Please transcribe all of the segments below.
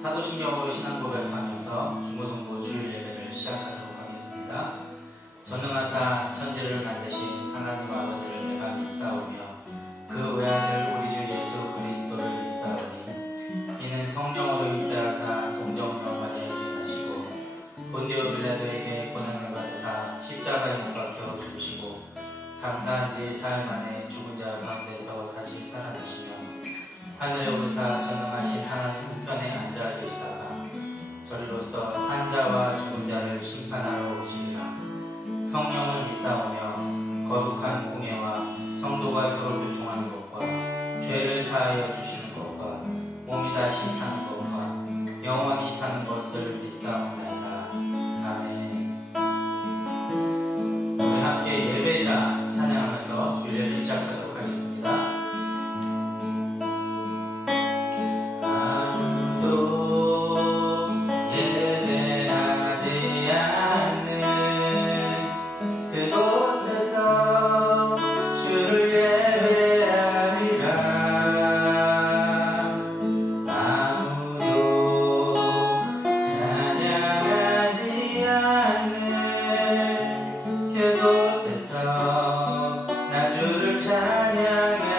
사도신경으로 신앙 고백하면서 중고등부 주일 예배를 시작하도록 하겠습니다. 전능하사 천지를 만드신 하나님 아버지를 내가 믿사오며 그 외아들 우리 주 예수 그리스도를 믿사오니 이는 성령으로 잉태하사 동정녀 마리아에게 나시고 본디오 빌라도에게 고난을 받으사 십자가에 못 박혀 죽으시고 장사한 지 사흘 만에 죽은 자 가운데서 다시 살아나시며 하늘에 오르사 전능하신 하나님 우편에 앉아 계시다가 저리로서 산자와 죽은 자를 심판하러 오시리라. 성령을 믿사오며 거룩한 공예와 성도가 서로 교통하는 것과 죄를 사하여 주시는 것과 몸이 다시 사는 것과 영원히 사는 것을 믿사옵나이다. 아멘. 우리 함께 예배자 찬양하면서 주일예배 시작하도록 하겠습니다. 그곳에서 나 주를 찬양하리라.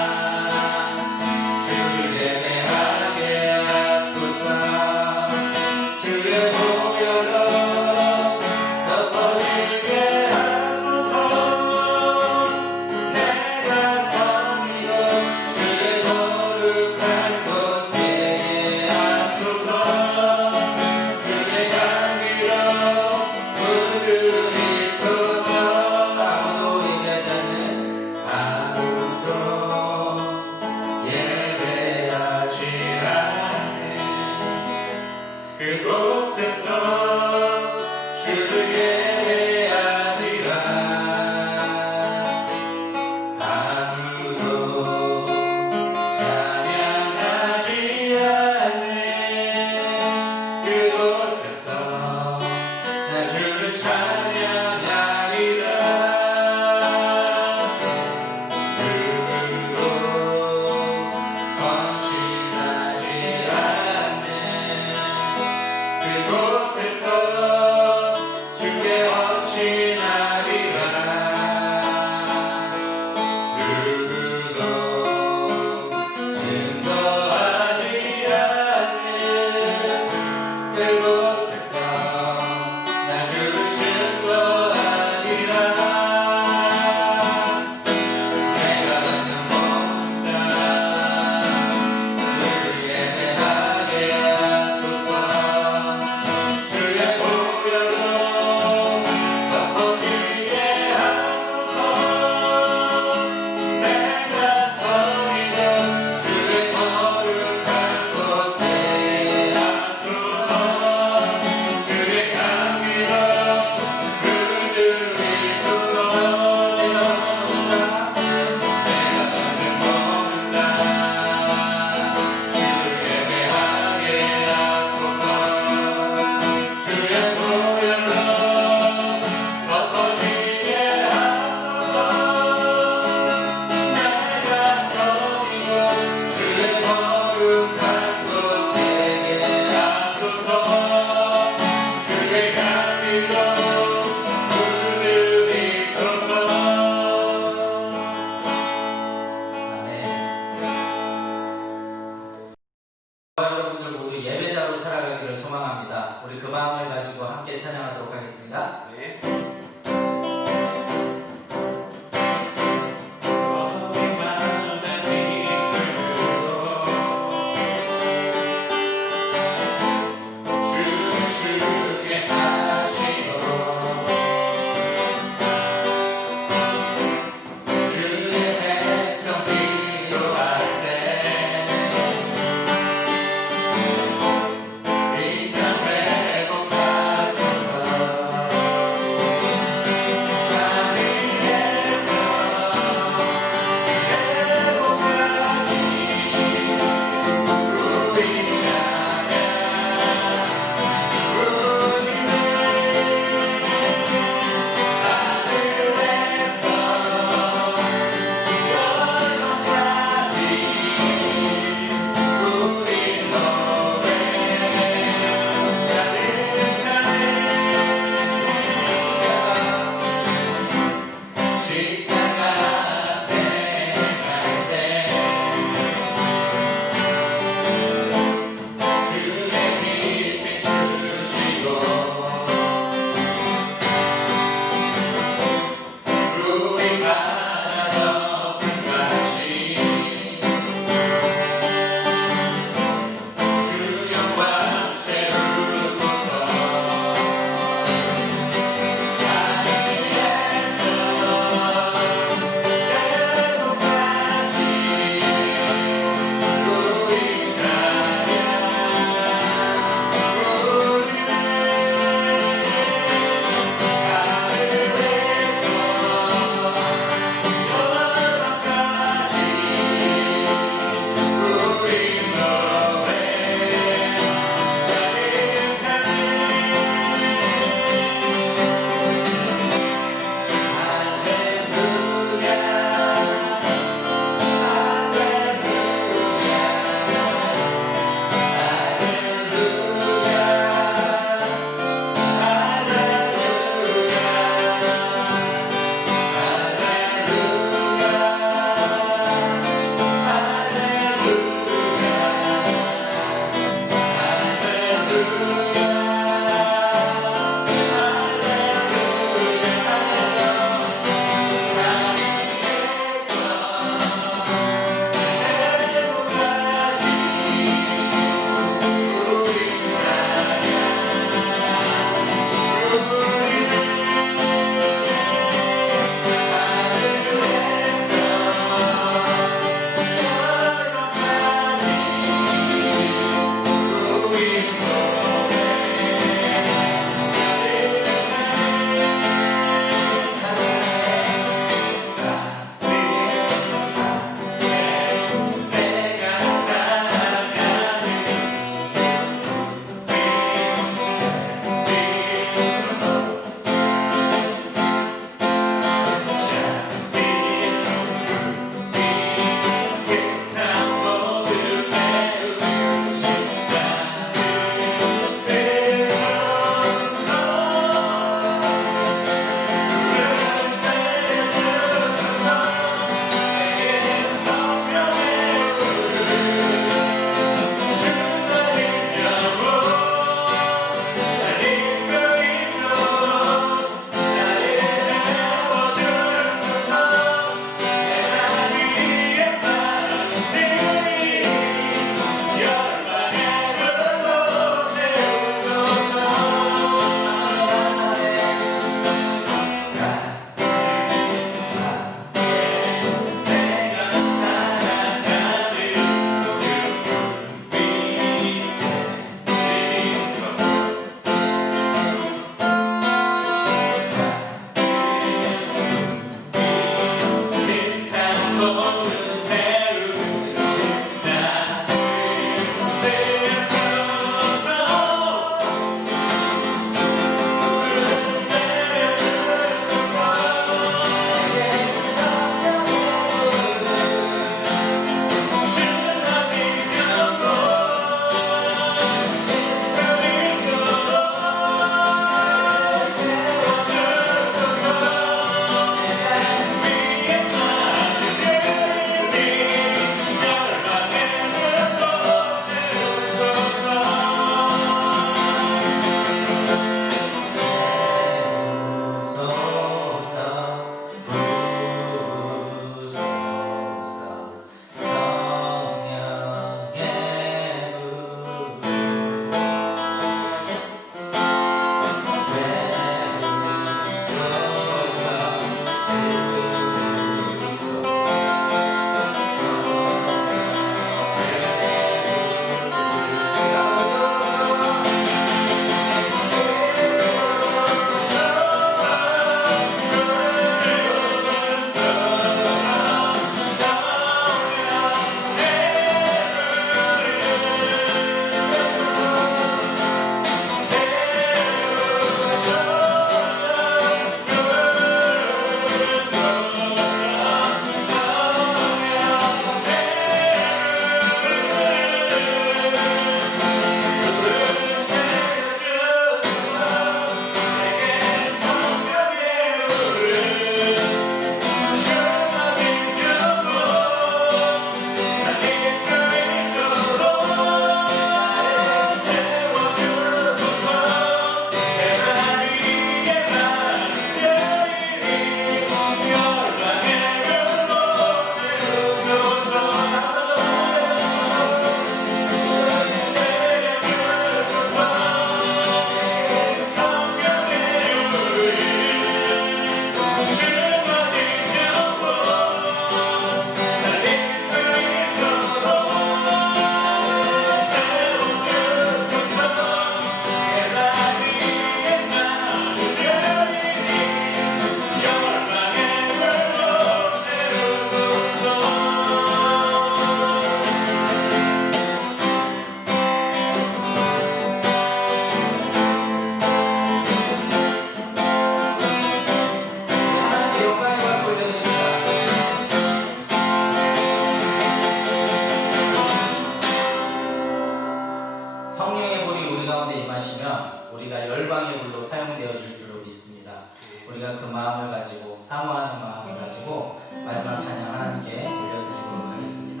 사모하는 마음을 가지고 마지막 찬양 하나님께 올려드리도록 하겠습니다.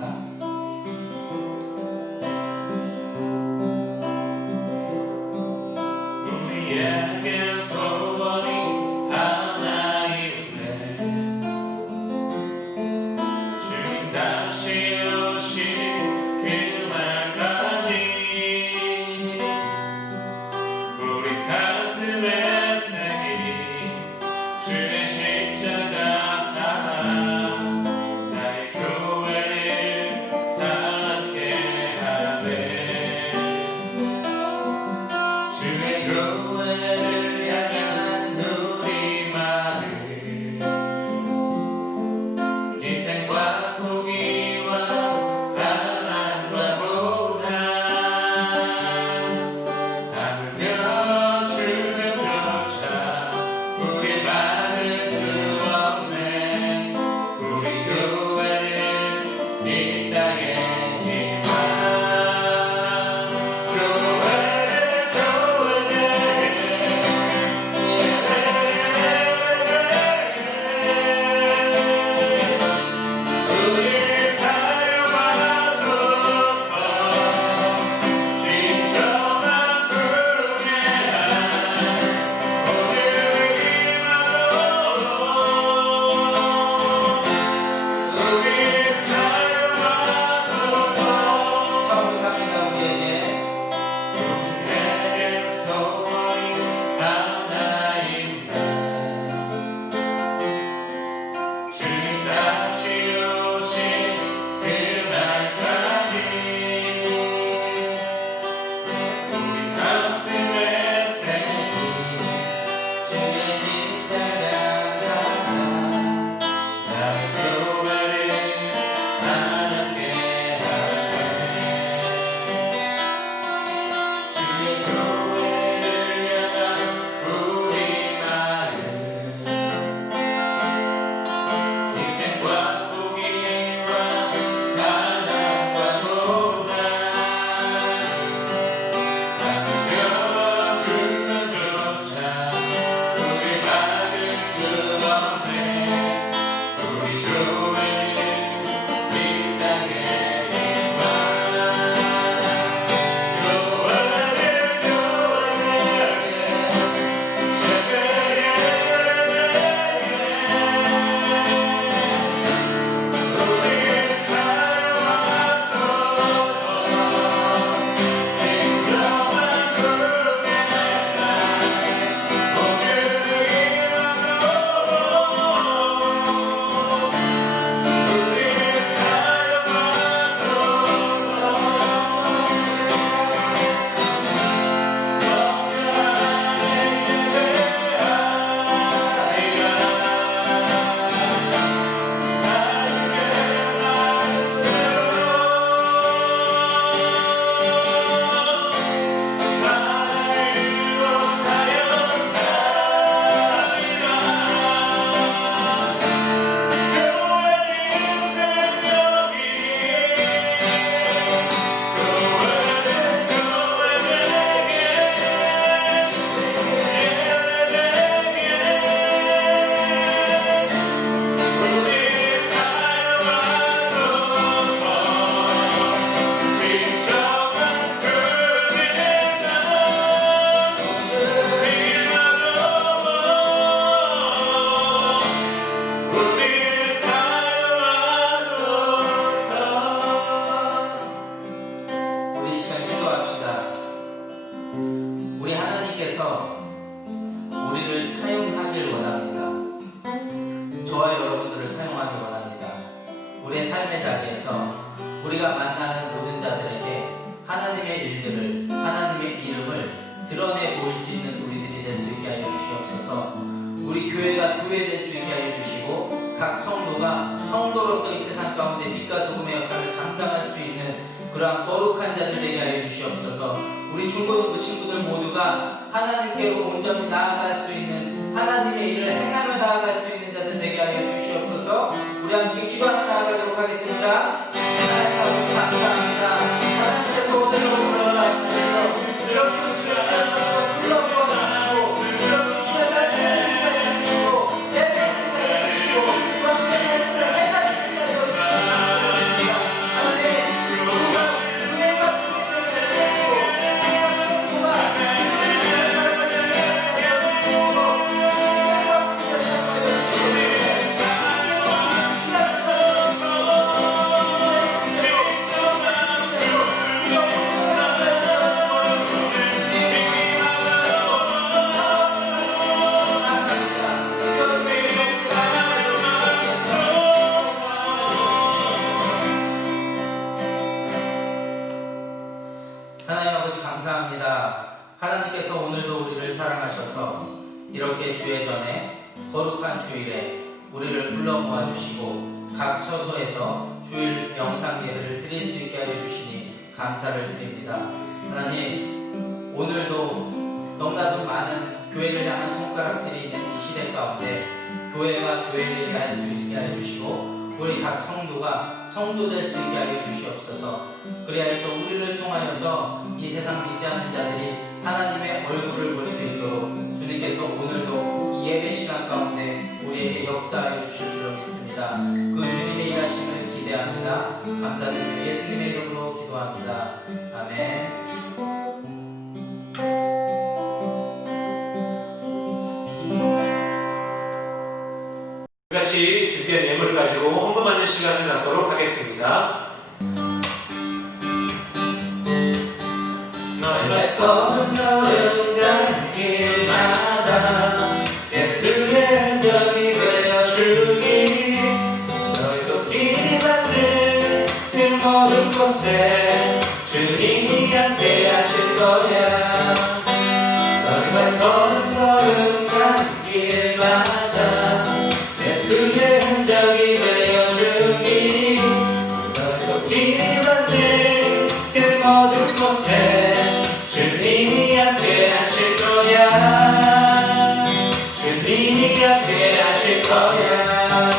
우리에게 소원이 하나인데 주님 다시 오실 그날까지 우리 가슴에 새긴 주의 십자가 사랑 나의 교회를 사랑케 하네. 주의 교회를 향한 우리 마음 희생과 포기와 가난과 고난 하물며 주님조차 우리 막을 수 없네. 우리 교회는 이 땅의 희망. 우리를 사용하소서. 진정한 불매한 오늘을 임하도록 우리를 사용하소서. 성부합니다. 우리에게 소원이 하나인데 주님 다시 오실 그날까지 우리 가슴에 새긴 주의 십자가 사랑 나의 교회를 사랑케 하네. 주의 교회를 향한 우리 마음 희생과 포기와 가난과 고난 하물며 죽음조차 우리 막을 수 없네. 우리 교회는 이 땅의 희망. 교회를 우리를 사용하소서. 진정한 불매한 오늘을 임하도록 우리를 사용하소서. 우리 이 시간 기도합시다. 우리 하나님께서 우리를 사용하길 원합니다. 저와 여러분들을 사용하길 원합니다. 우리의 삶의 자리에서 우리가 만나는 모든 자들에게 하나님의 일들을, 하나님의 이름을 드러내 보일 수 있는 우리들이 될 수 있게 하여 주시옵소서. 우리 교회가 교회될 수 있게 하여 주시고 각 성도가 성도로서 이 세상 가운데 빛과 소금의 역할을 감당할 수 있는 그러한 거룩한 자들 되게 하여 주시옵소서. 우리 중고등부 친구들 모두가 하나님께로 온전히 나아갈 수 있는 하나님의 일을 행하며 나아갈 수 있는 자들 되게 하여 주시옵소서. 우리 함께 기도하며 나아가도록 하겠습니다. 하나님 아버지 감사합니다. 하나님께서 오늘 불러서 주셔서 이렇게 우리를 불러 모아주시고 이렇게 주의 말씀을 인하여 주시고 예배를 인하여 주시고 이렇게 주의 전에 거룩한 주일에 우리를 불러 모아주시고 각 처소에서 주일 영상 예배를 드릴 수 있게 하여 주시니 감사를 드립니다. 하나님, 오늘도 너무나도 많은 교회를 향한 손가락질이 있는 이 시대 가운데 교회가 교회되게 할 수 있게 하여 주시고 우리 각 성도가 성도 될 수 있게 하여 주시옵소서. 그리하여서 우리를 통하여서 이 세상 믿지 않는 자들이 하나님의 얼굴을 볼 수 있도록 주님께서 오늘도 이 예배 시간 가운데 우리에게 역사하여 주실 줄로 믿습니다. 그 주님의 일하심을 기대합니다. 감사드리며 예수님의 이름으로 기도합니다. 아멘. 같이 준비한 예물을 가지고 헌금하는 시간을 갖도록 하겠습니다. 너희가 떠는 여름 가길마다 예수의 흔적이 되어주니 너희 손길이 닿는 그 모든 곳에 주님이 함께 하실 거야. 너희가 떠는 여름 가길마다 예수의 흔적이 되어주니 너희 손길이 닿는 그 모든 곳에 주님이 함께 하실 거야. 주님이 함께 하실 거야.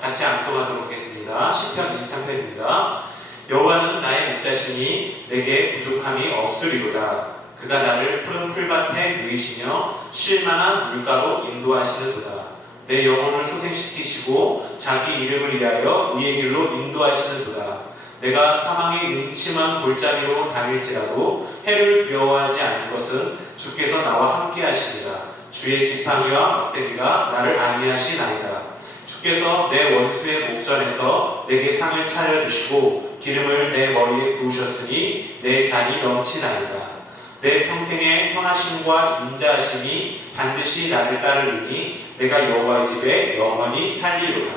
같이 암송하도록 하겠습니다. 시편 23편입니다. 여호와는 나의 목자시니 내게 부족함이 없으리로다. 그가 나를 푸른 풀밭에 누이시며 쉴만한 물가로 인도하시는도다. 내 영혼을 소생시키시고 자기 이름을 위하여 의의 길로 인도하시는도다. 내가 사망의 음침한 골짜기로 다닐지라도 해를 두려워하지 않을 것은 주께서 나와 함께 하시리라. 주의 지팡이와 막대기가 나를 안위하시나이다. 주께서 내 원수의 목전에서 내게 상을 차려주시고 기름을 내 머리에 부으셨으니 내 잔이 넘치나이다. 내 평생의 선하심과 인자하심이 반드시 나를 따르리니 내가 여호와의 집에 영원히 살리로다.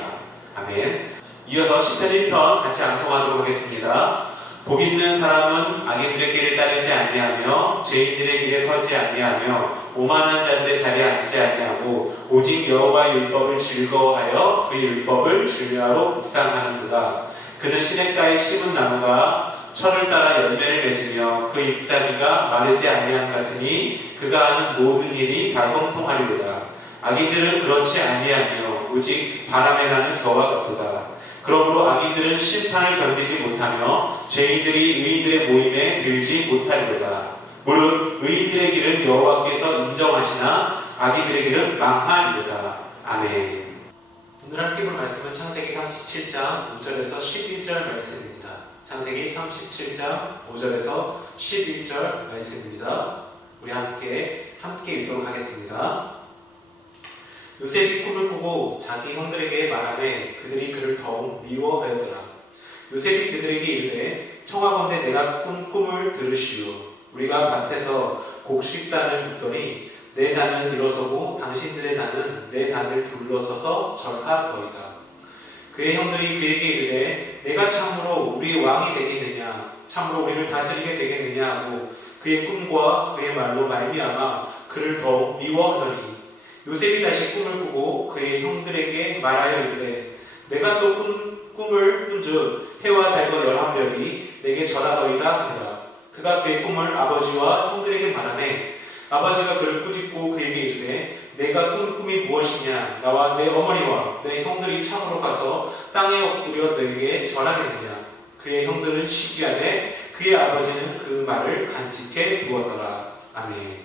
아멘. 이어서 시편 1편 같이 암송하도록 하겠습니다. 복 있는 사람은 악인들의 길을 따르지 아니하며 죄인들의 길에 서지 아니하며 오만한 자들의 자리에 앉지 아니하고 오직 여호와의 율법을 즐거워하여 그 율법을 주야로 묵상하는도다. 그는 시냇가에 심은 나무가 철을 따라 열매를 맺으며 그 잎사귀가 마르지 아니함 같으니 그가 하는 모든 일이 다 형통하리로다. 악인들은 그렇지 아니하며 오직 바람에 나는 겨와 같도다. 그러므로 악인들은 심판을 견디지 못하며 죄인들이 의인들의 모임에 들지 못하리로다. 무릇 의인들의 길은 여호와께서 인정하시나 악인들의 길은 망하리로다. 아멘. 오늘 함께 볼 말씀은 창세기 37장 5절에서 11절 말씀입니다. 창세기 37장 5절에서 11절 말씀입니다. 우리 함께 읽도록 하겠습니다. 요셉이 꿈을 꾸고 자기 형들에게 말하매 그들이 그를 더욱 미워하였더라. 요셉이 그들에게 이르되 청하건대 내가 꾼 꿈을 들으시오. 우리가 밭에서 곡식단을 굽더니 내 단은 일어서고 당신들의 단은 내 단을 둘러서서 절하더이다. 그의 형들이 그에게 이르되 내가 참으로 우리 왕이 되겠느냐 참으로 우리를 다스리게 되겠느냐 하고 그의 꿈과 그의 말로 말미암아 그를 더욱 미워하더니 요셉이 다시 꿈을 꾸고 그의 형들에게 말하여 이르되 내가 또 꿈을 꾼즉 해와 달과 11별이 내게 절하더이다 하니라. 그가 그의 꿈을 아버지와 형들에게 말하매 아버지가 그를 꾸짖고 그에게 이르되 내가 꾼 꿈이 무엇이냐 나와 내 어머니와 내 형들이 참으로 가서 땅에 엎드려 너에게 절하겠느냐. 그의 형들은 시기하되 그의 아버지는 그 말을 간직해 두었더라. 아멘.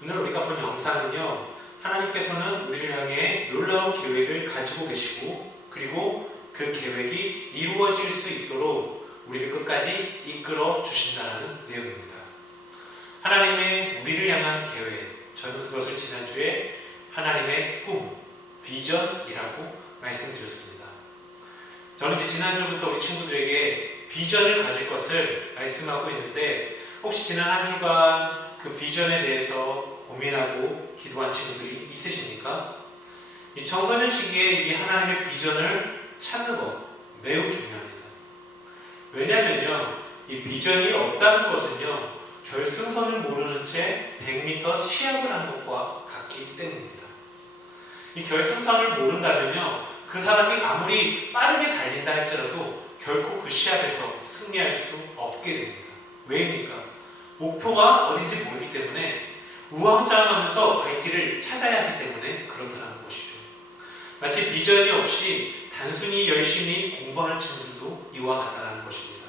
오늘 우리가 본 영상은요, 하나님께서는 우리를 향해 놀라운 계획을 가지고 계시고, 그리고 그 계획이 이루어질 수 있도록 우리를 끝까지 이끌어 주신다는 내용입니다. 하나님의 우리를 향한 계획, 저는 그것을 지난주에 하나님의 꿈, 비전이라고 말씀드렸습니다. 저는 이제 지난주부터 우리 친구들에게 비전을 가질 것을 말씀하고 있는데, 혹시 지난 한 주간 그 비전에 대해서 고민하고 기도한 친구들이 있으십니까? 이 청소년 시기에 이 하나님의 비전을 찾는 것 매우 중요합니다. 왜냐하면요, 이 비전이 없다는 것은요, 결승선을 모르는 채 100m 시합을 한 것과 같기 때문입니다. 이 결승선을 모른다면요, 그 사람이 아무리 빠르게 달린다 할지라도 결코 그 시합에서 승리할 수 없게 됩니다. 왜입니까? 목표가 어딘지 모르기 때문에 우왕좌왕하면서 갈 길을 찾아야 하기 때문에 그렇다는 것이죠. 마치 비전이 없이 단순히 열심히 공부하는 친구들도 이와 같다는 것입니다.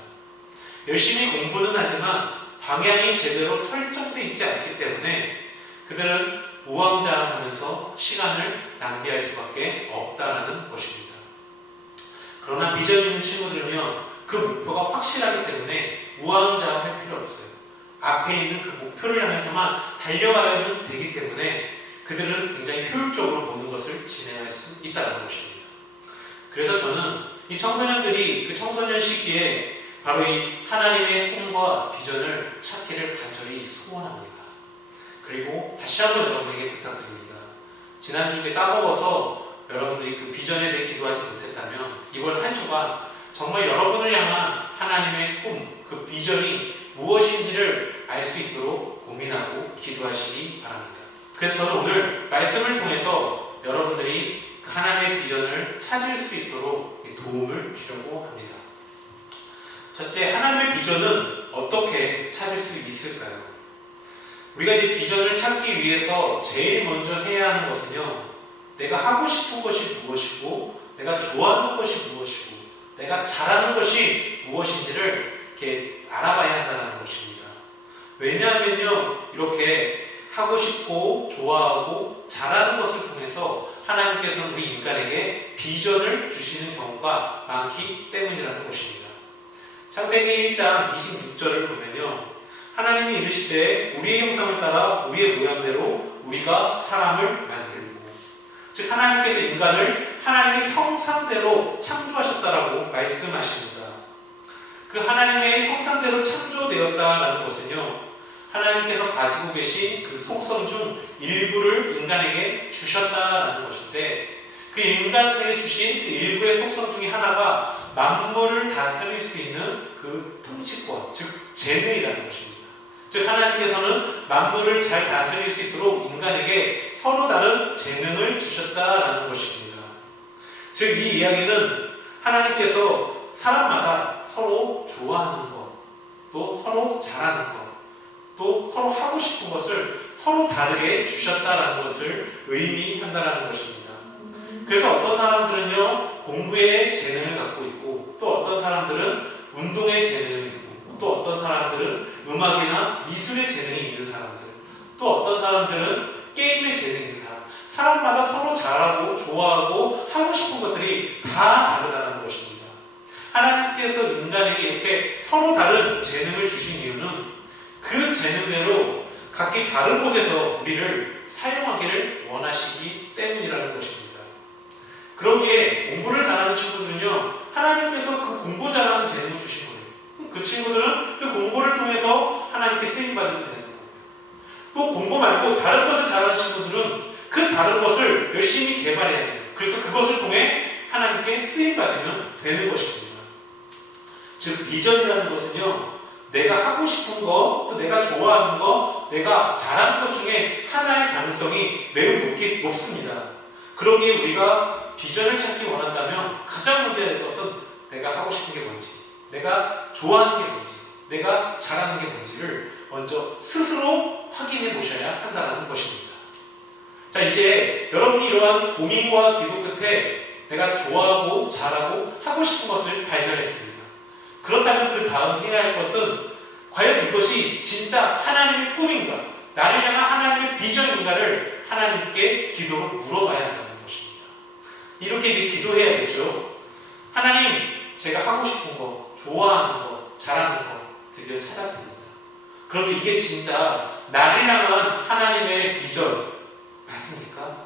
열심히 공부는 하지만 방향이 제대로 설정되어 있지 않기 때문에 그들은 우왕좌왕하면서 시간을 낭비할 수밖에 없다는 것입니다. 그러나 비전 있는 친구들은요, 그 목표가 확실하기 때문에 우왕좌왕할 필요 없어요. 앞에 있는 그 목표를 향해서만 달려가면 되기 때문에 그들은 굉장히 효율적으로 모든 것을 진행할 수 있다는 것입니다. 그래서 저는 이 청소년들이 그 청소년 시기에 바로 이 하나님의 꿈과 비전을 찾기를 간절히 소원합니다. 그리고 다시 한번 여러분에게 부탁드립니다. 지난주 이제 까먹어서 여러분들이 그 비전에 대해 기도하지 못했다면 이번 한 주간 정말 여러분을 향한 하나님의 꿈, 그 비전이 무엇인지를 알 수 있도록 고민하고 기도하시기 바랍니다. 그래서 저는 오늘 말씀을 통해서 여러분들이 그 하나님의 비전을 찾을 수 있도록 도움을 주려고 합니다. 첫째, 하나님의 비전은 어떻게 찾을 수 있을까요? 우리가 이제 비전을 찾기 위해서 제일 먼저 해야 하는 것은요, 내가 하고 싶은 것이 무엇이고, 내가 좋아하는 것이 무엇이고, 내가 잘하는 것이 무엇인지를 이렇게 알아봐야 한다는 것입니다. 왜냐하면요, 이렇게 하고 싶고 좋아하고 잘하는 것을 통해서 하나님께서는 우리 인간에게 비전을 주시는 경우가 많기 때문이라는 것입니다. 창세기 1장 26절을 보면요, 하나님이 이르시되 우리의 형상을 따라 우리의 모양대로 우리가 사람을 만들고, 즉 하나님께서 인간을 하나님의 형상대로 창조하셨다라고 말씀하십니다. 그 하나님의 형상대로 창조되었다라는 것은요, 하나님께서 가지고 계신 그 속성 중 일부를 인간에게 주셨다라는 것인데, 그 인간에게 주신 그 일부의 속성 중에 하나가 만물을 다스릴 수 있는 그 통치권, 즉 재능이라는 것입니다. 즉 하나님께서는 만물을 잘 다스릴 수 있도록 인간에게 서로 다른 재능을 주셨다라는 것입니다. 즉 이 이야기는 하나님께서 사람마다 서로 좋아하는 것, 또 서로 잘하는 것, 또 서로 하고 싶은 것을 서로 다르게 주셨다라는 것을 의미한다라는 것입니다. 그래서 어떤 사람들은요, 공부에 재능을 갖고 있고, 또 어떤 사람들은 운동에 재능을 있고, 또 어떤 사람들은 음악이나 미술에 재능이 있는 사람들, 또 어떤 사람들은 게임에 재능이 있는 사람, 사람마다 서로 잘하고 좋아하고 하고 싶은 것들이 다 다르다는 것입니다. 하나님께서 인간에게 이렇게 서로 다른 재능을 주신 이유는 그 재능대로 각기 다른 곳에서 우리를 사용하기를 원하시기 때문이라는 것입니다. 그러기에 공부를 잘하는 친구들은요, 하나님께서 그 공부 잘하는 재능을 주신 거예요. 그 친구들은 그 공부를 통해서 하나님께 쓰임받으면 되는 거예요. 또 공부 말고 다른 것을 잘하는 친구들은 그 다른 것을 열심히 개발해야 돼요. 그래서 그것을 통해 하나님께 쓰임받으면 되는 것입니다. 즉 비전이라는 것은요, 내가 하고 싶은 것, 또 내가 좋아하는 것, 내가 잘하는 것 중에 하나의 가능성이 매우 높습니다. 그러기에 우리가 비전을 찾기 원한다면 가장 먼저 해야 될 것은 내가 하고 싶은 게 뭔지, 내가 좋아하는 게 뭔지, 내가 잘하는 게 뭔지를 먼저 스스로 확인해 보셔야 한다는 것입니다. 자, 이제 여러분이 이러한 고민과 기도 끝에 내가 좋아하고 잘하고 하고 싶은 것을 발견했습니다. 그렇다면 그 다음 해야 할 것은 과연 이것이 진짜 하나님의 꿈인가? 나를 향한 하나님의 비전인가를 하나님께 기도로 물어봐야 한다는 것입니다. 이렇게 이제 기도해야겠죠. 하나님, 제가 하고 싶은 거, 좋아하는 거, 잘하는 거 드디어 찾았습니다. 그런데 이게 진짜 나를 향한 하나님의 비전 맞습니까?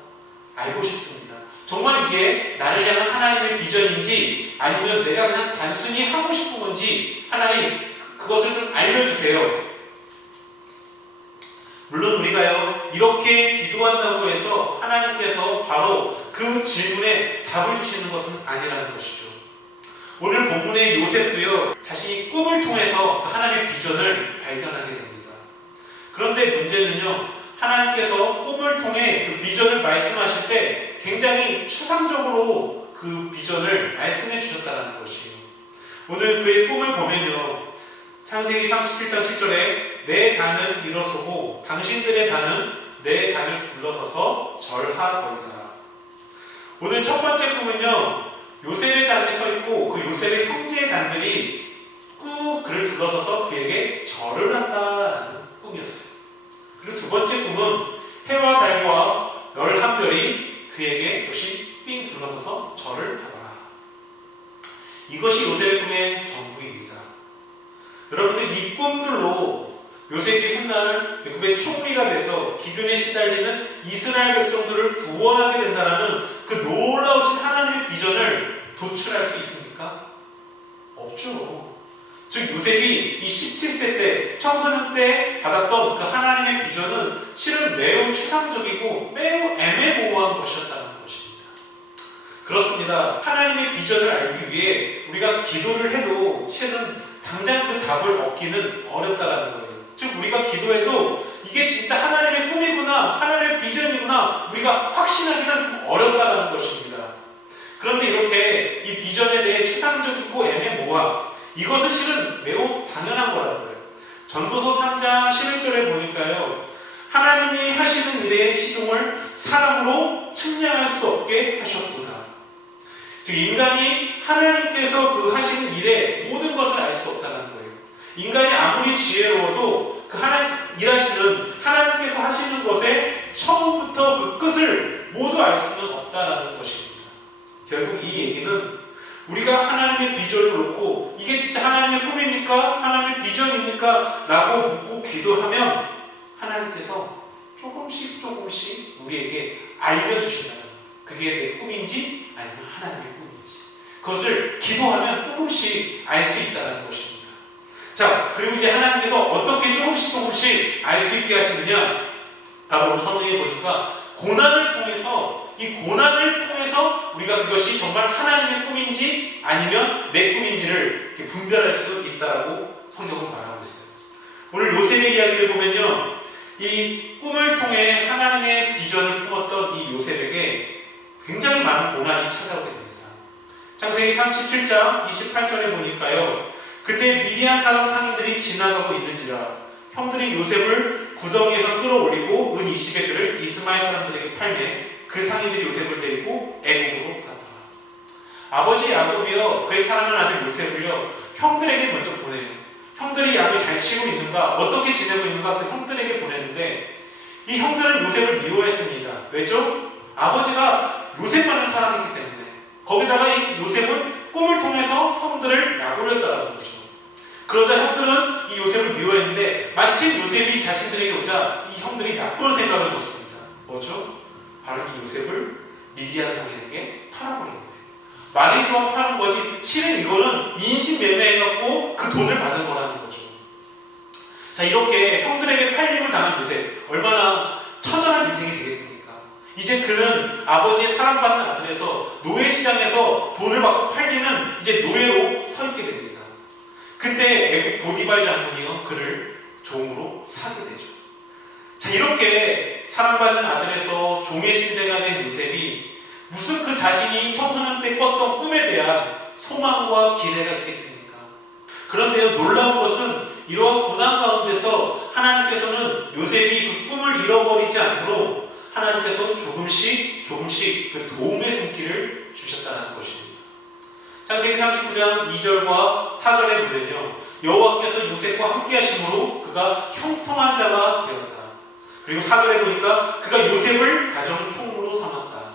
알고 싶습니다. 정말 이게 나를 향한 하나님의 비전인지 아니면 내가 그냥 단순히 하고 싶은 건지 하나님 그것을 좀 알려주세요. 물론 우리가요 이렇게 기도한다고 해서 하나님께서 바로 그 질문에 답을 주시는 것은 아니라는 것이죠. 오늘 본문의 요셉도요 자신이 꿈을 통해서 그 하나님의 비전을 발견하게 됩니다. 그런데 문제는요 하나님께서 꿈을 통해 그 비전을 말씀하실 때 굉장히 추상적으로 그 비전을 말씀해 주셨다는 것이에요. 오늘 그의 꿈을 보면요 창세기 37장 7절에 내 단은 일어서고 당신들의 단은 내 단을 둘러서서 절하거니라. 오늘 첫 번째 꿈은요 요셉의 단이 서 있고 그 요셉의 형제의 단들이 꾹 그를 둘러서서 그에게 절을 한다라는 꿈이었어요. 그리고 두 번째 꿈은 해와 달과 별 한 별이 그에게 역시 삥 둘러서서 절을 하더라. 이것이 요셉의 꿈의 전부입니다. 여러분들 이 꿈들로 요셉이 훗날 애굽의 총리가 돼서 기근에 시달리는 이스라엘 백성들을 구원하게 된다라는 그 놀라우신 하나님의 비전을 도출할 수 있습니까? 없죠. 즉 요셉이 이 17세 때 청소년 때 받았던 그 하나님의 비전은 실은 매우 추상적이고 매우 애매모호한 것이었다는 것입니다. 그렇습니다. 하나님의 비전을 알기 위해 우리가 기도를 해도 실은 당장 그 답을 얻기는 어렵다라는 거예요. 즉 우리가 기도해도 이게 진짜 하나님의 꿈이구나 하나님의 비전이구나 우리가 확신하기는 좀 어렵다라는 것입니다. 그런데 이렇게 이 비전에 대해 추상적이고 애매모호한 이것은 실은 매우 당연한 거라는 거예요. 전도서 3장 11절에 보니까요 하나님이 하시는 일의 시종을 사람으로 측량할 수 없게 하셨구나. 즉 인간이 하나님께서 그 하시는 일의 모든 것을 알 수 없다는 거예요. 인간이 아무리 지혜로워도 그 하나님 일하시는 하나님께서 하시는 것의 처음부터 그 끝을 모두 알 수는 없다라는 것입니다. 결국 이 얘기는 우리가 하나님의 비전을 놓고 이게 진짜 하나님의 꿈입니까? 하나님의 비전입니까? 라고 묻고 기도하면 하나님께서 조금씩 우리에게 알려주신다는 거예요. 그게 내 꿈인지 아니면 하나님의 꿈인지 그것을 기도하면 조금씩 알 수 있다는 것입니다. 자, 그리고 이제 하나님께서 어떻게 조금씩 알 수 있게 하시느냐? 바로 오늘 성경에 보니까 고난을 통해서 이 고난을 통해서 우리가 그것이 정말 하나님의 꿈인지 아니면 내 꿈인지를 이렇게 분별할 수 있다라고 성경은 말하고 있어요. 오늘 요셉의 이야기를 보면요, 이 꿈을 통해 하나님의 비전을 품었던 이 요셉에게 굉장히 많은 고난이 찾아오게 됩니다. 창세기 37장 28절에 보니까요, 그때 미디안 사람 상인들이 지나가고 있는지라 형들이 요셉을 구덩이에서 끌어올리고 은 20의 그를 이스마엘 사람들에게 팔매 그 상인들이 요셉을 데리고 애굽으로 갔더라. 아버지 야곱이요 그의 사랑하는 아들 요셉을요 형들에게 먼저 보내요. 형들이 양을 잘 치고 있는가 어떻게 지내고 있는가 그 형들에게 보냈는데 이 형들은 요셉을 미워했습니다. 왜죠? 아버지가 요셉만을 사랑했기 때문에. 거기다가 이 요셉은 꿈을 통해서 형들을 약올렸다는 거죠. 그러자 형들은 이 요셉을 미워했는데 마침 요셉이 자신들에게 오자 이 형들이 나쁜 생각을 했습니다. 뭐죠? 바로 이 요셉을 미디안 상인에게 팔아버린 거예요. 말이 좋아 파는 거지 실은 이거는 인신매매해갖고 그 돈을 받은 거라는 거죠. 자, 이렇게 형들에게 팔림을 당한 요셉 얼마나 처절한 인생이 되겠습니까? 이제 그는 아버지의 사랑받는 아들에서 노예시장에서 돈을 받고 팔리는 이제 노예로 서 있게 됩니다. 그때 애굽 보디발 장군이요 그를 종으로 사게 되죠. 자, 이렇게 사랑받는 아들에서 종의 신세가 된 요셉이 무슨 그 자신이 청소년 때 꿨던 꿈에 대한 소망과 기대가 있겠습니까? 그런데요, 놀라운 것은 이러한 고난 가운데서 하나님께서는 요셉이 그 꿈을 잃어버리지 않도록 하나님께서 조금씩 그 도움의 손길을 주셨다는 것입니다. 창세기 39장 2절과 4절에 보면요, 여호와께서 요셉과 함께 하심으로 그가 형통한 자가 되었다. 그리고 4절에 보니까 그가 요셉을 가정 총무로 삼았다.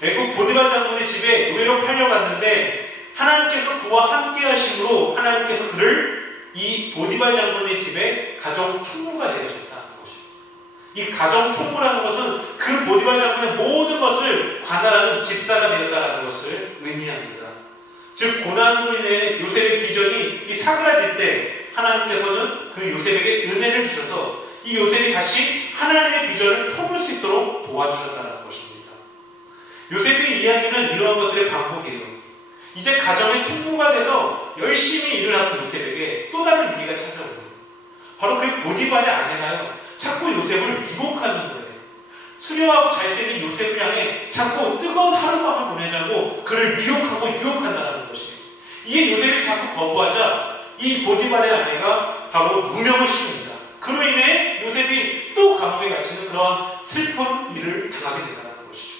애굽 보디발 장군의 집에 노예로 팔려갔는데 하나님께서 그와 함께 하심으로 하나님께서 그를 이 보디발 장군의 집에 가정 총무가 되게 하셨다는 것입니다. 이 가정 총무라는 것은 그 보디발 장군의 모든 것을 관할하는 집사가 되었다는 것을 의미합니다. 즉 고난으로 인해 요셉의 비전이 이 사그라질 때 하나님께서는 그 요셉에게 은혜를 주셔서 이 요셉이 다시 하나님의 비전을 품을 수 있도록 도와주셨다는 것입니다. 요셉의 이야기는 이러한 것들의 반복이에요. 이제 가정의 총무가 돼서 열심히 일을 하던 요셉에게 또 다른 위기가 찾아옵니다. 바로 그 보디발의 아내가요, 자꾸 요셉을 유혹하는 거예요. 수려하고 잘생긴 요셉을 향해 자꾸 뜨거운 하룻밤을 보내자고 그를 미혹하고 유혹한다는 것이에요. 이에 요셉이 자꾸 거부하자 이 보디발의 아내가 바로 누명을 씌웁니다. 그로 인해 요셉이 또 감옥에 갇히는 그러한 슬픈 일을 당하게 된다는 것이죠.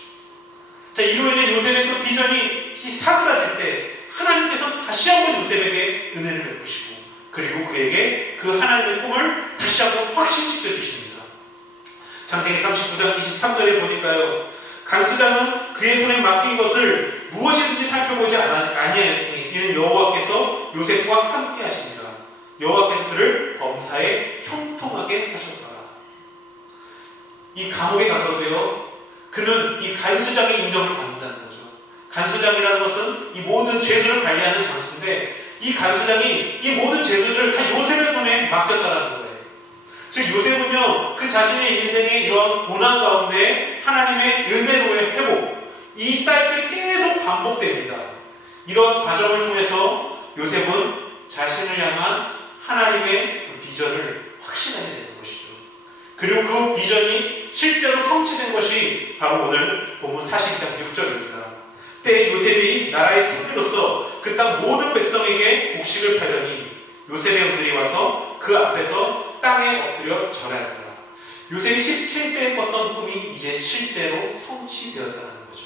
자, 이로 인해 요셉의 또 비전이 사그라질 때 하나님께서 다시 한번 요셉에게 은혜를 베푸시고 그리고 그에게 그 하나님의 꿈을 다시 한번 확신시켜 주십니다. 창세기 39장 23절에 보니까요, 간수장은 그의 손에 맡긴 것을 무엇이든지 살펴보지 아니하였으니 이는 여호와께서 요셉과 함께 하시니라. 여호와께서 그를 범사에 형통하게 하셨더라. 이 감옥에 가서도요, 그는 이 간수장의 인정을 받는다는 거죠. 간수장이라는 것은 이 모든 죄수를 관리하는 장수인데 이 간수장이 이 모든 죄수들을 다 요셉의 손에 맡겼다는 거예요. 즉 요셉은요, 그 자신의 인생의 이런 고난 가운데 하나님의 은혜로의 회복, 이 사이클이 계속 반복됩니다. 이런 과정을 통해서 요셉은 자신을 향한 하나님의 그 비전을 확신하게 되는 것이죠. 그리고 그 비전이 실제로 성취된 것이 바로 오늘 본문 42장 6절입니다. 때에 요셉이 나라의 총리로서 그 땅 모든 백성에게 곡식을 팔더니 요셉의 형들이 와서 그 앞에서 땅에 엎드려 절하였더라. 요셉이 17세에 꿨던 꿈이 이제 실제로 성취되었다는 거죠.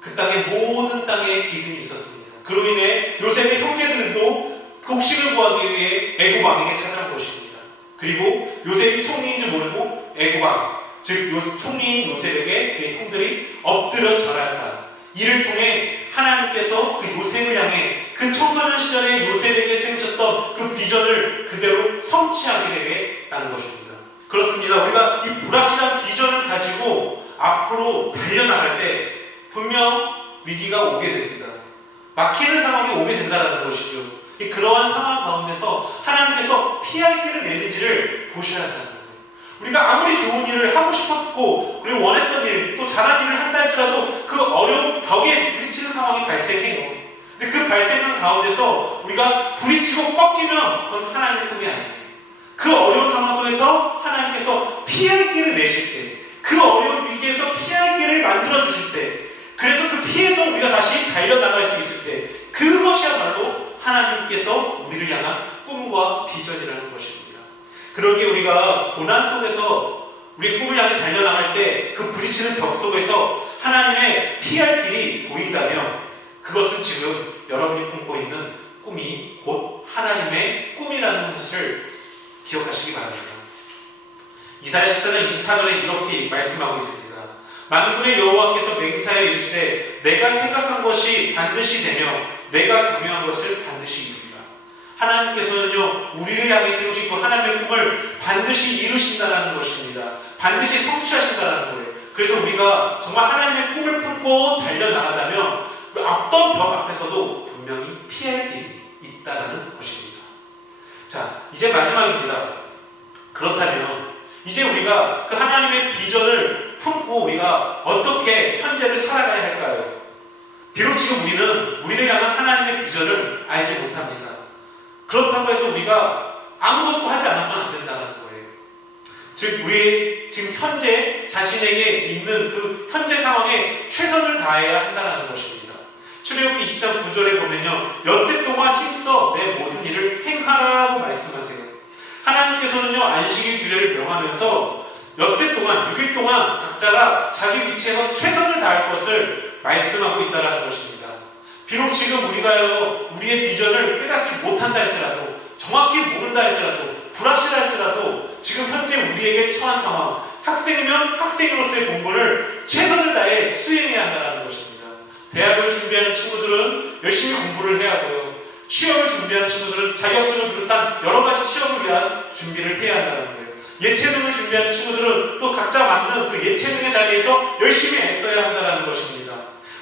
그 땅의 모든 땅에 기근이 있었습니다. 그로 인해 요셉의 형제들도 곡식을 구하기 위해 애굽 왕에게 찾아온 것입니다. 그리고 요셉이 총리인 줄 모르고 애굽 왕, 즉 총리인 요셉에게 그의 형들이 엎드려 절하였다. 이를 통해 하나님께서 그 요셉을 향해 그 청소년 시절에 요셉에게 세우셨던 그 비전을 그대로 성취하게 되게 하는 것입니다. 그렇습니다. 우리가 이 불확실한 비전을 가지고 앞으로 달려나갈 때 분명 위기가 오게 됩니다. 막히는 상황이 오게 된다는 것이죠. 그러한 상황 가운데서 하나님께서 피할 길을 내는지를 보셔야 한다는 거예요. 우리가 아무리 좋은 일을 하고 싶었고 그리고 원했던 일, 또 잘한 일을 한다 할지라도 그 어려운 벽에 부딪히는 상황이 발생해요. 근데 그 발생한 가운데서 우리가 부딪히고 꺾이면 그건 하나님의 꿈이 아니에요. 그 어려운 상황 속에서 하나님께서 피할 길을 내실 때, 그 어려운 위기에서 피할 길을 만들어 주실 때, 그래서 그 피해서 우리가 다시 달려나갈 수 있을 때, 그것이야말로 하나님께서 우리를 향한 꿈과 비전이라는 것입니다. 그러기에 우리가 고난 속에서 우리의 꿈을 향해 달려나갈 때 그 부딪히는 벽 속에서 하나님의 피할 길이 보인다면 그것은 지금 여러분이 품고 있는 꿈이 곧 하나님의 꿈이라는 것을 기억하시기 바랍니다. 이사야 14장 24절에 이렇게 말씀하고 있습니다. 만군의 여호와께서 맹세하여 이르시되 내가 생각한 것이 반드시 되며 내가 경영한 것을 반드시 이루리라. 하나님께서는요, 우리를 향해 세우신 그 하나님의 꿈을 반드시 이루신다는 것입니다. 반드시 성취하신다는 거예요. 그래서 우리가 정말 하나님의 꿈을 품고 달려나간다면 그 어떤 벽 앞에서도 분명히 피할 길이 있다는 것입니다. 자, 이제 마지막입니다. 그렇다면 이제 우리가 그 하나님의 비전을 품고 우리가 어떻게 현재를 살아가야 할까요? 비록 지금 우리를 향한 하나님의 비전을 알지 못합니다. 그렇다고 해서 우리가 아무것도 하지 않아서는 안 된다는 거예요. 즉 우리 지금 현재 자신에게 있는 그 현재 상황에 최선을 다해야 한다는 것입니다. 출애굽기 20장 9절에 보면요, 엿새 동안 힘써 내 모든 일을 행하라고 말씀하세요. 하나님께서는요, 안식일 규례를 명하면서 엿새 동안 6일 동안 각자가 자기 위치에서 최선을 다할 것을 말씀하고 있다는 것입니다. 비록 지금 우리가요, 우리의 비전을 깨닫지 못한다 할지라도, 정확히 모른다 할지라도, 불확실할지라도 지금 현재 우리에게 처한 상황, 학생이면 학생으로서의 공부를 최선을 다해 수행해야 한다는 것입니다. 대학을 준비하는 친구들은 열심히 공부를 해야 하고요. 취업을 준비하는 친구들은 자격증을 비롯한 여러 가지 취업을 위한 준비를 해야 한다는 거예요. 예체능을 준비하는 친구들은 또 각자 만든 그 예체능의 자리에서 열심히 애써야 한다는 것입니다.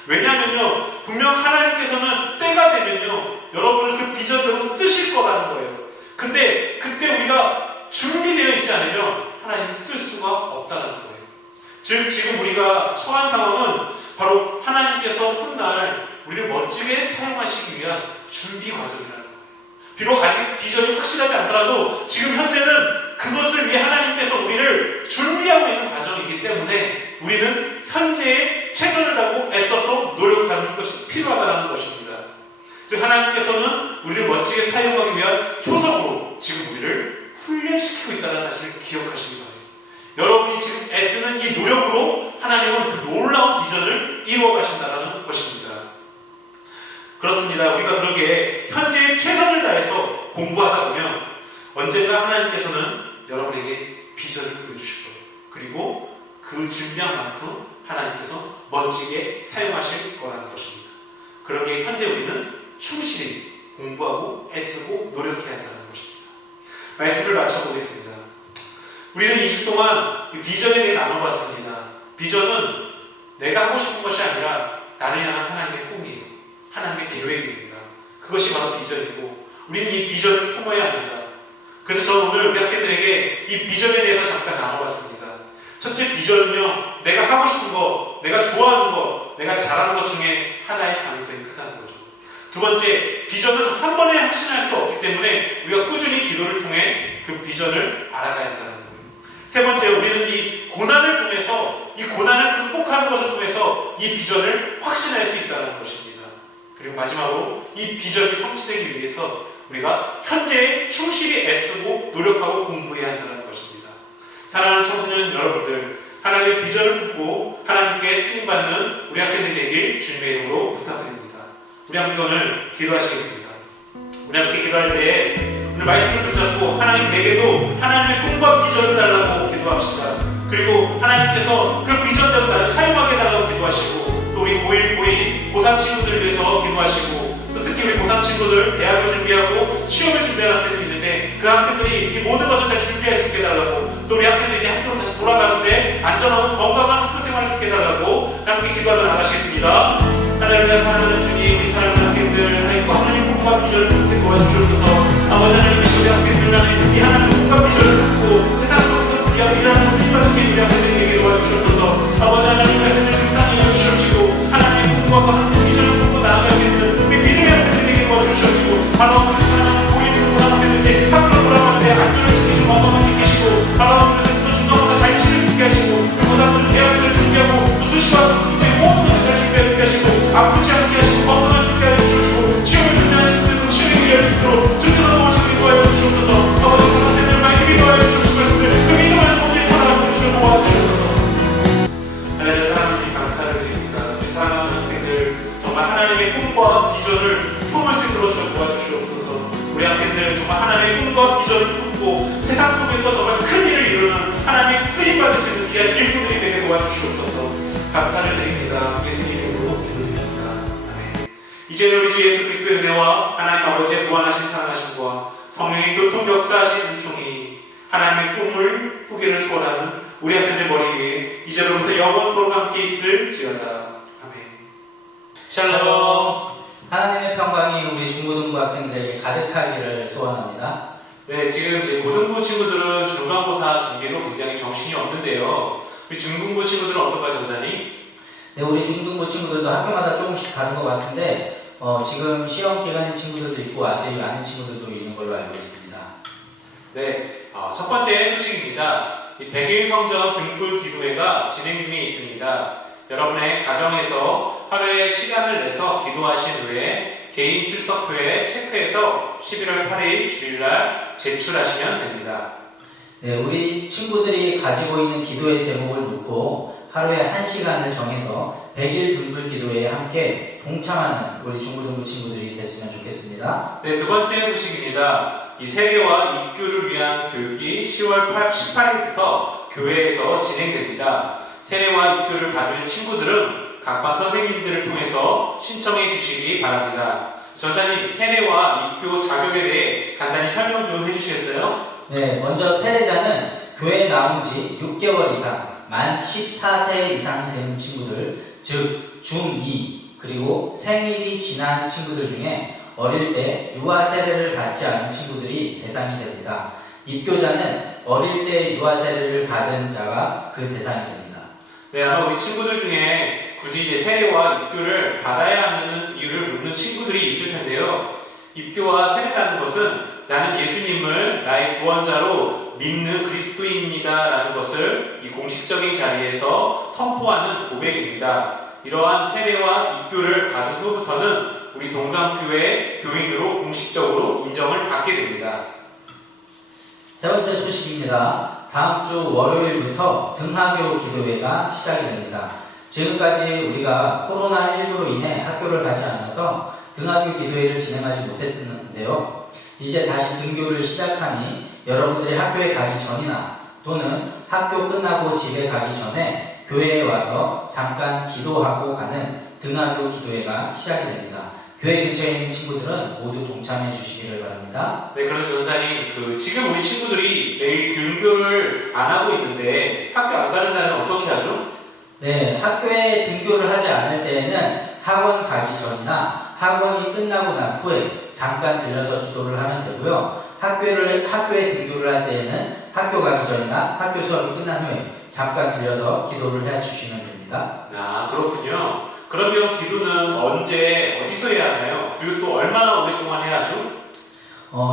왜냐하면요, 분명 하나님께서는 때가 되면요, 여러분을 그 비전대로 쓰실 거라는 거예요. 근데 그때 우리가 준비되어 있지 않으면 하나님이 쓸 수가 없다는 거예요. 즉 지금 우리가 처한 상황은 바로 하나님께서 훗날 우리를 멋지게 사용하시기 위한 준비 과정이라는 거예요. 비록 아직 비전이 확실하지 않더라도 지금 현재는 그것을 위해 하나님께서 우리를 준비하고 있는 과정이기 때문에 우리는 현재에 최선을 다하고 애써서 노력하는 것이 필요하다는 것입니다. 즉 하나님께서는 우리를 멋지게 사용하기 위한 초석으로 지금 우리를 훈련시키고 있다는 사실을 기억하시기 바랍니다. 여러분이 지금 애쓰는 이 노력으로 하나님은 그 놀라운 비전을 이루어 가신다는 것입니다. 그렇습니다. 우리가 그러기에 현재의 최선을 다해서 공부하다 보면 언젠가 하나님께서는 여러분에게 비전을 보여주실 거예요. 그리고 그 준비한 만큼 하나님께서 멋지게 사용하실 거라는 것입니다. 그러기에 현재 우리는 충실히 공부하고 애쓰고 노력해야 한다는 것입니다. 말씀을 마쳐보겠습니다. 우리는 2주 동안 비전에 대해 나눠봤습니다. 비전은 내가 하고 싶은 것이 아니라 나를 향한 하나님의 꿈이에요. 하나님의 계획입니다. 그것이 바로 비전이고 우리는 이 비전을 품어야 합니다. 그래서 저는 오늘 우리 학생들에게 이 비전에 대해서 잠깐 나눠봤습니다. 첫째 비전은요, 내가 하고 싶은 것, 내가 좋아하는 것, 내가 잘하는 것 중에 하나의 가능성이 크다는 거죠. 두 번째, 비전은 한 번에 확신할 수 없기 때문에 우리가 꾸준히 기도를 통해 그 비전을 알아가야 한다는 거예요. 세 번째, 우리는 이 고난을 통해서, 이 고난을 극복하는 것을 통해서 이 비전을 확신할 수 있다는 것입니다. 그리고 마지막으로 이 비전이 성취되기 위해서 우리가 현재에 충실히 애쓰고 노력하고 공부해야 한다는 것입니다. 사랑하는 청소년 여러분들, 하나님의 비전을 품고 하나님께 쓰임받는 우리 학생들이 되길 주님의 이름으로 부탁드립니다. 우리 함께 오늘 기도하시겠습니다. 우리 함께 기도할 때 오늘 말씀을 붙잡고 하나님 내게도 하나님의 꿈과 비전을 달라고 기도합시다. 그리고 하나님께서 그 비전대로 나를 사용하게 달라고 기도하시고 또 우리 고1, 고2, 고3 친구들을 위해서 기도하시고 또 특히 우리 고3 친구들 대학을 준비하고 취업을 준비하는 학생들이 있는데 그 학생들이 이 모든 것을 잘 준비할 수 있게 해달라고 또 우리 학생들이 이제 학교로 다시 돌아가는데 안전하고 건강한 학교 생활을 수 있게 해달라고 함께 기도하며 나가시겠습니다. 하나님의 사랑하는 주님, 우리 사랑하는 학생들 하나님과 하나님 꿈과 비전을 품게 도와주셔서 아버지 하나님께서 우리 학생들 하나님 이 하나님 꿈과 비전을 품고 세상 속에서 귀하고 일하는 쓰임받을 수 있는 우리 학생들에게 도와주셔서 아버지 하나님 우리 학생들 불쌍히 여겨주시옵시고 하나님의 꿈과 하나님의 비전을 품고 나아갈 수 있는 우리 믿음의 학생들에게 도와주시옵시고 바로 그 사랑하는 고인 공부하는 학생들에게 학교로 돌아가는데 안전을 지키시고 건강을 지키시고 바로 우리 학생들 중간고사 잘 치를 수 있게 하시고 그 고사들은 대학을 잘 준비하고 또 수시와 수능대 모든 것을 잘 준비할 수 있게 하시고 아프지 않게 하시고 건강할 수 있게 해주시고 취업을 준비하는 친구들도 취업에 이해할 수 있도록 준비해서 도와주시고 인도하여 주시옵소서. 아버지 학생들 많이 인도하여 주시옵소서. 그 믿음에서 모든 살아가서 주시고 도와주시옵소서. 하나님의 사랑을 주님 감사를 드립니다. 우리 사랑하는 학생들 정말 하나님의 꿈과 비전을 품을 수 있도록 도와주시옵소서. 우리 학생들 정말 하나님의 꿈과 비전을 품고 세상 속에서 정말 큰 일을 이루는 하나님의 쓰임받을 수 있는 귀한 일꾼들이 되게 도와주시옵소서. 감사를 드립니다. 예수님 이름으로 기도드립니다. 아멘. 이제는 우리 주 예수 그리스도의 은혜와 하나님 아버지의 무한하신 사랑하심과 성령의 교통 역사하신 은총이 하나님의 꿈을 꾸기를 소원하는 우리 학생들 머리 위에 이제로부터 영원토록 함께 있을지어다. 아멘. 샬롬. 하나님의 평강이 우리 중고등부 학생들에게 가득하기를 소원합니다. 네, 지금 이제 고등부 친구들은 중간고사 준비로 굉장히 정신이 없는데요. 우리 중등부 친구들은 어떤가 전사님? 네, 우리 중등부 친구들도 학교마다 조금씩 다른 것 같은데 지금 시험 기간인 친구들도 있고 아직 아닌 친구들도 있는 걸로 알고 있습니다. 네, 첫 번째 소식입니다. 이 100일 성전 등불 기도회가 진행 중에 있습니다. 여러분의 가정에서 하루에 시간을 내서 기도하신 후에 개인 출석표에 체크해서 11월 8일 주일날 제출하시면 됩니다. 네, 우리 친구들이 가지고 있는 기도의 제목을 놓고 하루에 1시간을 정해서 100일 등불 기도회에 함께 동참하는 우리 중고등부 친구들이 됐으면 좋겠습니다. 네, 두 번째 소식입니다. 이 세례와 입교를 위한 교육이 10월 18일부터 교회에서 진행됩니다. 세례와 입교를 받을 친구들은 각반 선생님들을 통해서 신청해 주시기 바랍니다. 전사님, 세례와 입교 자격에 대해 간단히 설명 좀 해주시겠어요? 네, 먼저 세례자는 교회에 나온 지 6개월 이상, 만 14세 이상 되는 친구들, 즉 중2 그리고 생일이 지난 친구들 중에 어릴 때 유아 세례를 받지 않은 친구들이 대상이 됩니다. 입교자는 어릴 때 유아 세례를 받은 자가 그 대상이 됩니다. 네, 아마 우리 친구들 중에 굳이 이제 세례와 입교를 받아야 하는 이유를 묻는 친구들이 있을 텐데요. 입교와 세례라는 것은 나는 예수님을 나의 구원자로 믿는 그리스도인이다라는 것을 이 공식적인 자리에서 선포하는 고백입니다. 이러한 세례와 입교를 받은 후부터는 우리 동감교회 교인으로 공식적으로 인정을 받게 됩니다. 세 번째 소식입니다. 다음 주 월요일부터 등하교 기도회가 시작이 됩니다. 지금까지 우리가 코로나19로 인해 학교를 가지 않아서 등하교 기도회를 진행하지 못했었는데요. 이제 다시 등교를 시작하니 여러분들이 학교에 가기 전이나 또는 학교 끝나고 집에 가기 전에 교회에 와서 잠깐 기도하고 가는 등하교 기도회가 시작이 됩니다. 교회 근처에 있는 친구들은 모두 동참해 주시기를 바랍니다. 네, 그래서 전사님, 지금 우리 친구들이 매일 등교를 안 하고 있는데 학교 안 가는 날은 어떻게 하죠? 네, 학교에 등교를 하지 않을 때에는 학원 가기 전이나 학원이 끝나고 난 후에 잠깐 들려서 기도를 하면 되고요. 학교에 등교를 할 때에는 학교 가기 전이나 학교 수업이 끝난 후에 잠깐 들려서 기도를 해 주시면 됩니다. 아, 그렇군요. 그러면 기도는 언제, 어디서 해야 하나요? 그리고 또 얼마나 오랫동안 해야 하죠?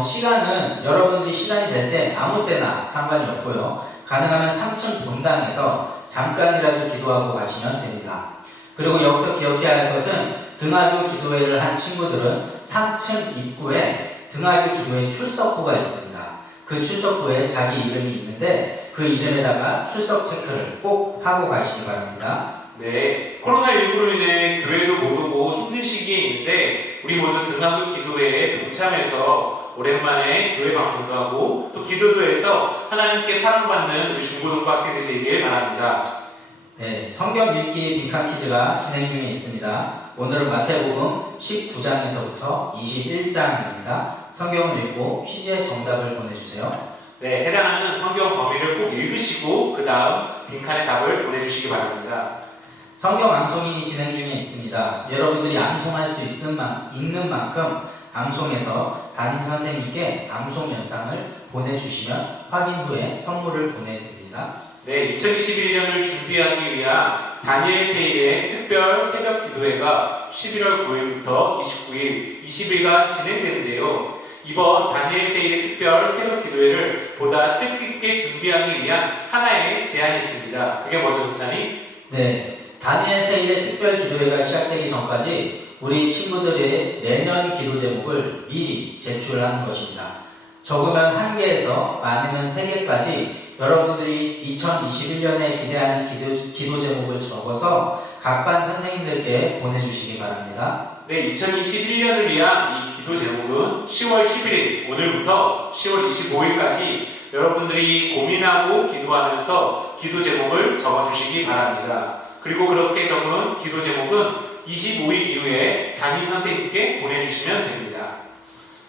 시간은 여러분들이 시간이 될 때 아무 때나 상관이 없고요. 가능하면 3층 본당에서 잠깐이라도 기도하고 가시면 됩니다. 그리고 여기서 기억해야 할 것은 등하교 기도회를 한 친구들은 3층 입구에 등하교 기도회 출석부가 있습니다. 그 출석부에 자기 이름이 있는데 그 이름에다가 출석 체크를 꼭 하고 가시기 바랍니다. 네, 코로나19로 인해 교회도 못 오고 힘든 시기에 있는데 우리 모두 등하교 기도회에 동참해서 오랜만에 교회 방문도 하고 또 기도도 해서 하나님께 사랑받는 우리 중고등부 학생들이 되길 바랍니다. 네, 성경 읽기 빈칸 퀴즈가 진행 중에 있습니다. 오늘은 마태복음 19장에서부터 21장입니다. 성경을 읽고 퀴즈의 정답을 보내주세요. 네, 해당하는 성경 범위를 꼭 읽으시고 그 다음 빈칸에 답을 보내주시기 바랍니다. 성경 암송이 진행 중에 있습니다. 여러분들이 암송할 수 있는 만큼 암송해서 담임 선생님께 암송 영상을 보내주시면 확인 후에 선물을 보내드립니다. 네, 2021년을 준비하기 위한 다니엘 세일의 특별 새벽 기도회가 11월 9일부터 29일, 20일간 진행되는데요. 이번 다니엘 세일의 특별 새벽 기도회를 보다 뜻깊게 준비하기 위한 하나의 제안이 있습니다. 그게 뭐죠, 목사님? 네, 다니엘 세일의 특별 기도회가 시작되기 전까지 우리 친구들의 내년 기도 제목을 미리 제출하는 것입니다. 적으면 1개에서 많으면 3개까지 여러분들이 2021년에 기대하는 기도 제목을 적어서 각반 선생님들께 보내주시기 바랍니다. 네, 2021년을 위한 이 기도 제목은 10월 11일, 오늘부터 10월 25일까지 여러분들이 고민하고 기도하면서 기도 제목을 적어주시기 바랍니다. 그리고 그렇게 적은 기도 제목은 25일 이후에 담임 선생님께 보내주시면 됩니다.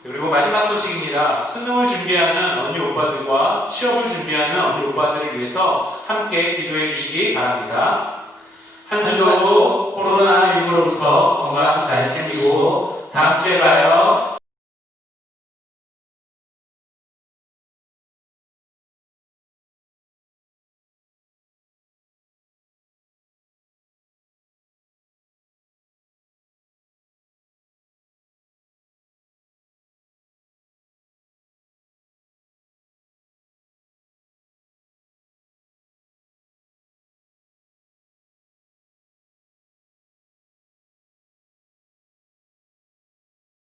그리고 마지막 소식입니다. 수능을 준비하는 언니 오빠들과 취업을 준비하는 언니 오빠들을 위해서 함께 기도해 주시기 바랍니다. 한 주도 코로나19로부터 건강 잘 챙기고 다음 주에 봐요.